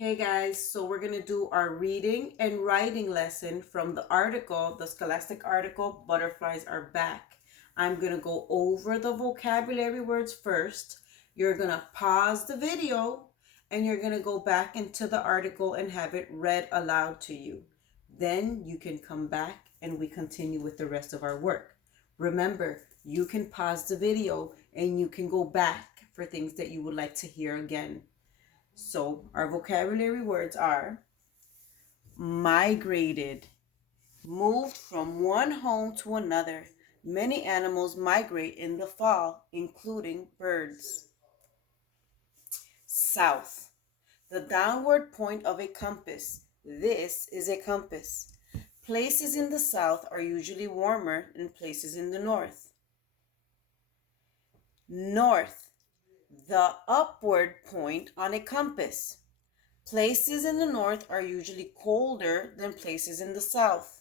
Hey guys, so we're going to do our reading and writing lesson from the article, the scholastic article, Butterflies Are Back. I'm going to go over the vocabulary words first. You're going to pause the video and you're going to go back into the article and have it read aloud to you. Then you can come back and we continue with the rest of our work. Remember, you can pause the video and you can go back for things that you would like to hear again. So our vocabulary words are migrated, moved from one home to another. Many animals migrate in the fall, including birds. South, the downward point of a compass. This is a compass. Places in the south are usually warmer than places in the north. North, the upward point on a compass. Places in the north are usually colder than places in the south.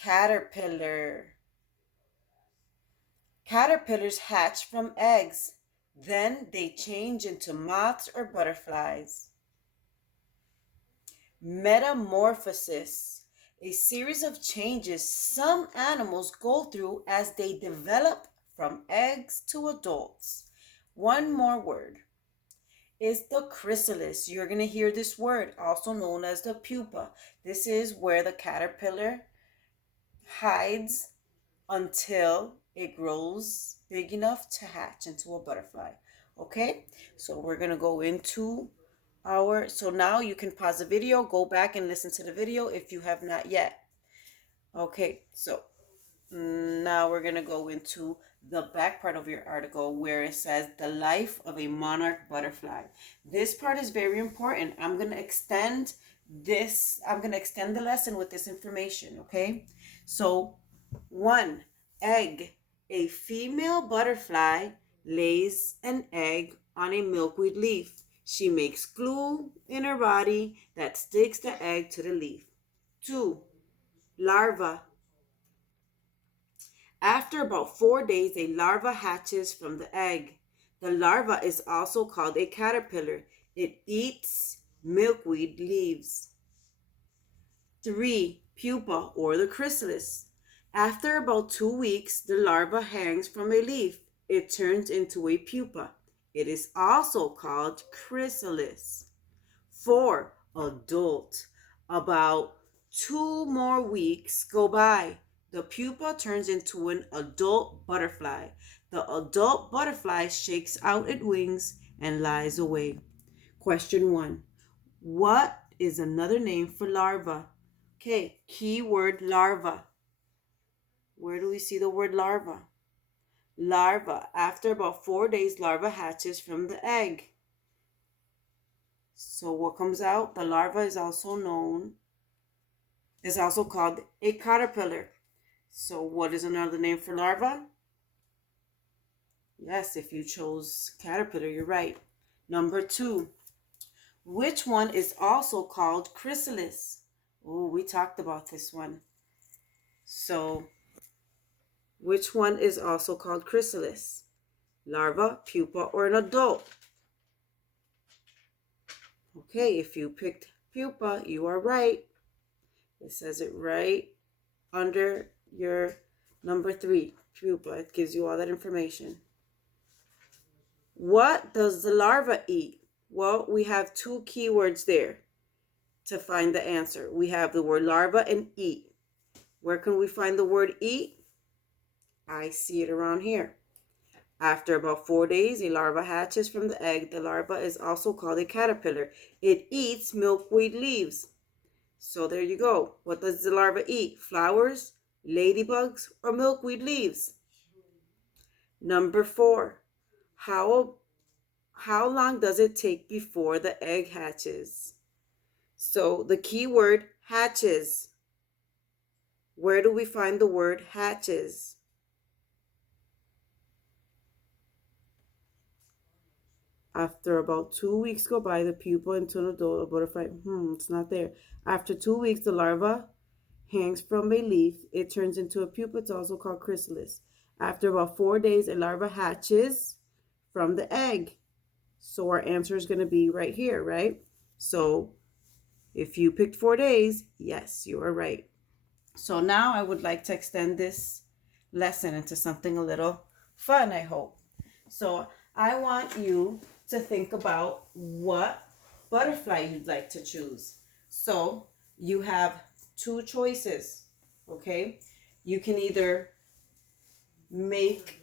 Caterpillar. Caterpillars hatch from eggs. Then they change into moths or butterflies. Metamorphosis. A series of changes some animals go through as they develop from eggs to adults. One more word is the chrysalis. You're going to hear this word, also known as the pupa. This is where the caterpillar hides until it grows big enough to hatch into a butterfly. Okay, so we're going to go into so now you can pause the video, go back and listen to the video if you have not yet. Okay, so now we're going to go into the back part of your article where it says the life of a monarch butterfly. This part is very important. I'm going to extend the lesson with this information, okay? So 1, egg. A female butterfly lays an egg on a milkweed leaf. She makes glue in her body that sticks the egg to the leaf. 2, larva. After about 4 days, a larva hatches from the egg. The larva is also called a caterpillar. It eats milkweed leaves. 3, pupa or the chrysalis. After about 2 weeks, the larva hangs from a leaf. It turns into a pupa. It is also called chrysalis. 4, adult. About 2 more weeks go by. The pupa turns into an adult butterfly. The adult butterfly shakes out its wings and lies away. Question 1. What is another name for larva? Okay, keyword larva. Where do we see the word larva? Larva. After about 4 days, larva hatches from the egg. So what comes out? The larva is also called a caterpillar. So what is another name for larva? Yes, if you chose caterpillar, you're right. Number 2. Which one is also called chrysalis? Oh, we talked about this one. So which one is also called chrysalis? Larva, pupa, or an adult? Okay, if you picked pupa, you are right. It says it right under your number 3, pupa. It gives you all that information. What does the larva eat? Well, we have 2 keywords there to find the answer. We have the word larva and eat. Where can we find the word eat? I see it around here. After about 4 days, a larva hatches from the egg. The larva is also called a caterpillar. It eats milkweed leaves. So there you go. What does the larva eat? Flowers, ladybugs, or milkweed leaves? Number 4. How long does it take before the egg hatches? So the key word hatches. Where do we find the word hatches? After about 2 weeks go by, the pupa into an adult butterfly. It's not there. After 2 weeks, the larva hangs from a leaf. It turns into a pupa. It's also called chrysalis. After about 4 days, a larva hatches from the egg. So our answer is going to be right here, right? So if you picked 4 days, yes, you are right. So now I would like to extend this lesson into something a little fun, I hope. So I want you to think about what butterfly you'd like to choose. So you have two choices, okay? You can either make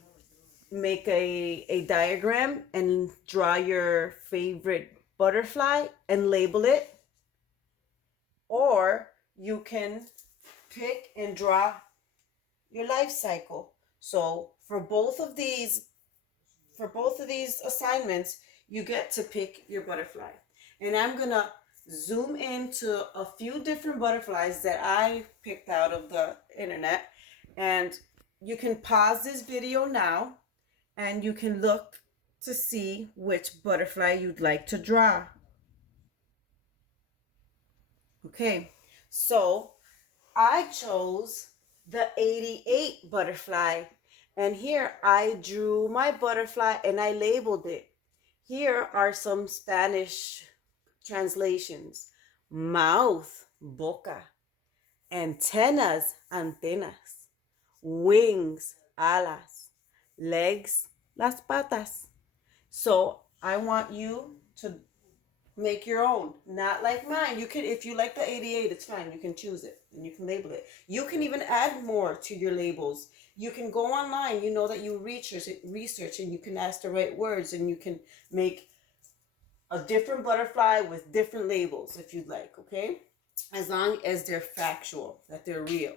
a diagram and draw your favorite butterfly and label it, or you can pick and draw your life cycle. So for both of these assignments, you get to pick your butterfly. And I'm gonna zoom into a few different butterflies that I picked out of the internet. And you can pause this video now and you can look to see which butterfly you'd like to draw. Okay, so I chose the 88 butterfly, and here I drew my butterfly and I labeled it. Here are some Spanish translations: mouth, boca; antennas, antenas; wings, alas; legs, las patas. So I want you to make your own, not like mine. You can, if you like the 88, it's fine. You can choose it and you can label it. You can even add more to your labels. You can go online. You know that you research and you can ask the right words and you can make a different butterfly with different labels if you'd like, okay? As long as they're factual, that they're real.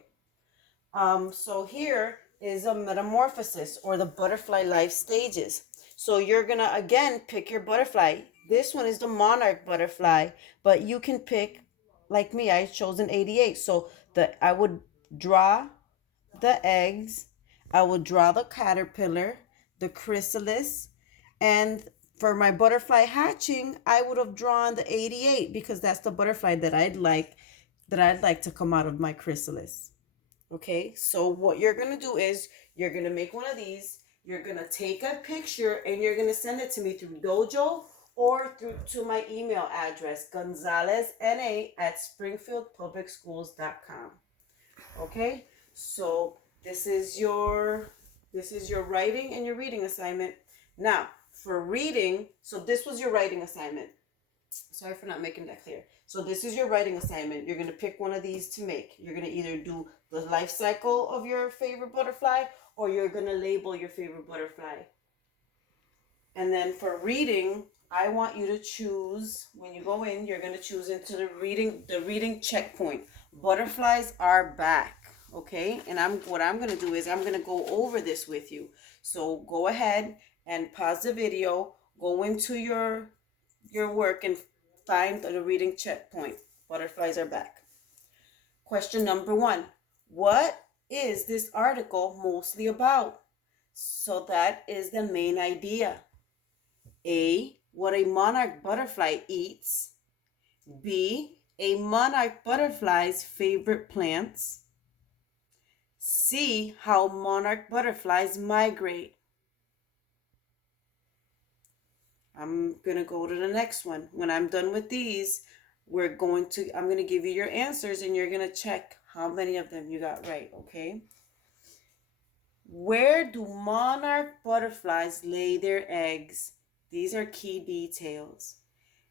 So here is a metamorphosis, or the butterfly life stages. So you're gonna again pick your butterfly. This one is the monarch butterfly, but you can pick, like me, I chose an 88. So I would draw the eggs, I would draw the caterpillar, the chrysalis, and for my butterfly hatching, I would have drawn the 88 because that's the butterfly that I'd like to come out of my chrysalis. Okay, so what you're gonna do is you're gonna make one of these. You're gonna take a picture and you're gonna send it to me through Dojo or through to my email address, gonzalezna@springfieldpublicschools.com. Okay, so this is your writing and your reading assignment. Now for reading, so this was your writing assignment. Sorry for not making that clear. So this is your writing assignment. You're going to pick one of these to make. You're going to either do the life cycle of your favorite butterfly or you're going to label your favorite butterfly. And then for reading, I want you to choose, when you go in, you're going to choose into the reading checkpoint. Butterflies are back, okay? And what I'm going to do is I'm going to go over this with you. So go ahead and pause the video, go into your work and find the reading checkpoint. Butterflies are back. Question number 1. What is this article mostly about? So that is the main idea. A, what a monarch butterfly eats. B, a monarch butterfly's favorite plants. C, how monarch butterflies migrate. I'm going to go to the next one. When I'm done with these, I'm going to give you your answers and you're going to check how many of them you got right, okay? Where do monarch butterflies lay their eggs? These are key details.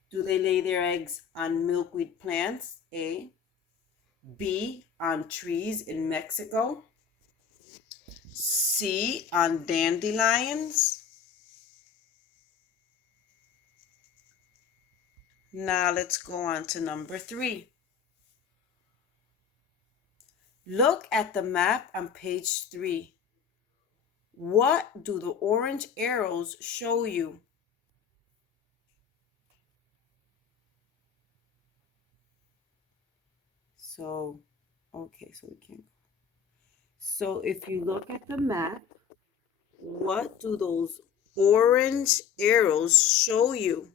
Do they lay their eggs on milkweed plants? A. B. On trees in Mexico. C. On dandelions. Now let's go on to number 3. Look at the map on page 3. What do the orange arrows show you? So, okay, so we can't. So if you look at the map, what do those orange arrows show you?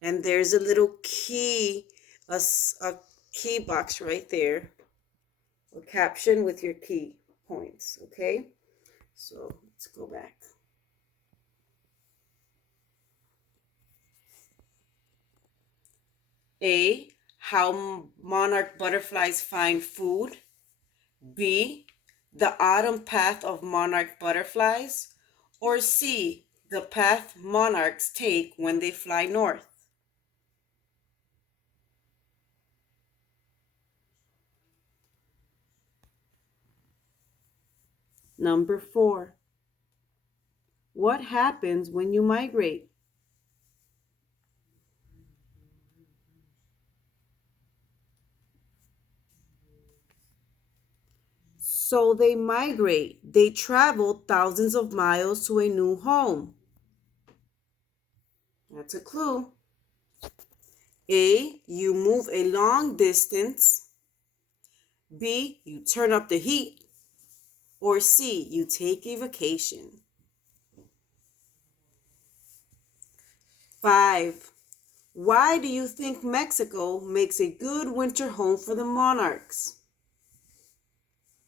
And there's a little key, a key box right there, a caption with your key points, okay? So let's go back. A, how monarch butterflies find food. B, the autumn path of monarch butterflies. Or C, the path monarchs take when they fly north. Number 4, what happens when you migrate? So they migrate. They travel thousands of miles to a new home. That's a clue. A, you move a long distance. B, you turn up the heat. Or C, you take a vacation. 5, why do you think Mexico makes a good winter home for the monarchs?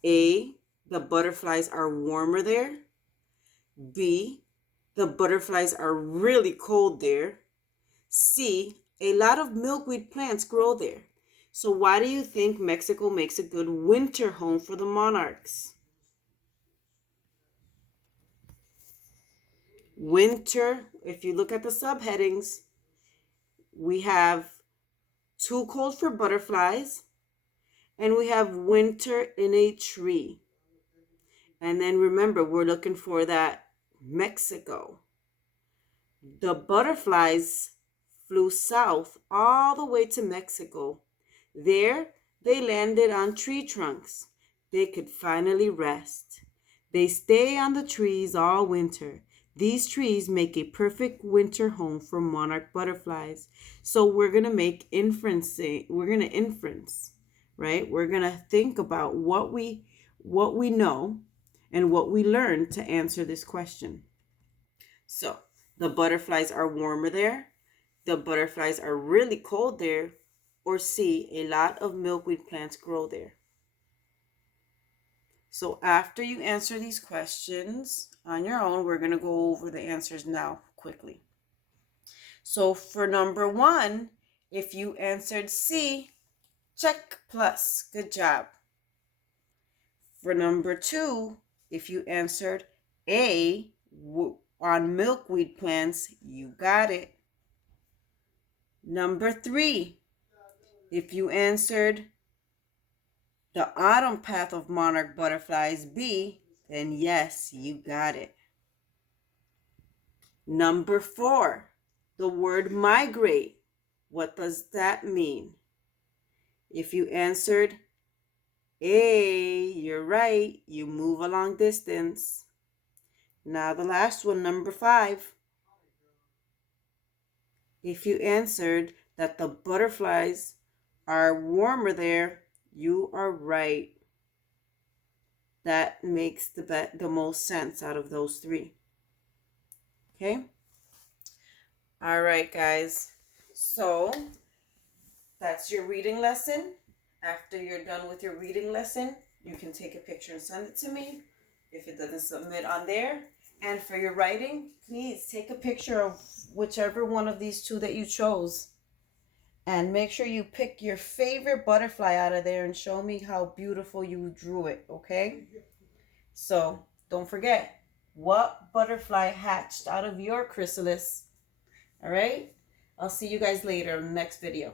A, the butterflies are warmer there. B, the butterflies are really cold there. C, a lot of milkweed plants grow there. So why do you think Mexico makes a good winter home for the monarchs? Winter, if you look at the subheadings, we have too cold for butterflies, and we have winter in a tree. And then remember, we're looking for that Mexico. The butterflies flew south all the way to Mexico. There, they landed on tree trunks. They could finally rest. They stay on the trees all winter. These trees make a perfect winter home for monarch butterflies. So we're going to make inferencing. We're going to inference, right? We're going to think about what we know and what we learned to answer this question. So, the butterflies are warmer there. The butterflies are really cold there. Or C, a lot of milkweed plants grow there. So after you answer these questions on your own, we're going to go over the answers now quickly. So for number 1, if you answered C, check plus. Good job. For number 2, if you answered A on milkweed plants, you got it. Number 3, if you answered the autumn path of monarch butterflies B, then yes, you got it. Number 4, the word migrate. What does that mean? If you answered A, you're right, you move a long distance. Now the last one, number 5. If you answered that the butterflies are warmer there, you are right. That makes the most sense out of those 3. Okay? All right, guys. So that's your reading lesson. After you're done with your reading lesson, you can take a picture and send it to me if it doesn't submit on there. And for your writing, please take a picture of whichever one of these 2 that you chose. And make sure you pick your favorite butterfly out of there and show me how beautiful you drew it, okay? So don't forget, what butterfly hatched out of your chrysalis? All right? I'll see you guys later in the next video.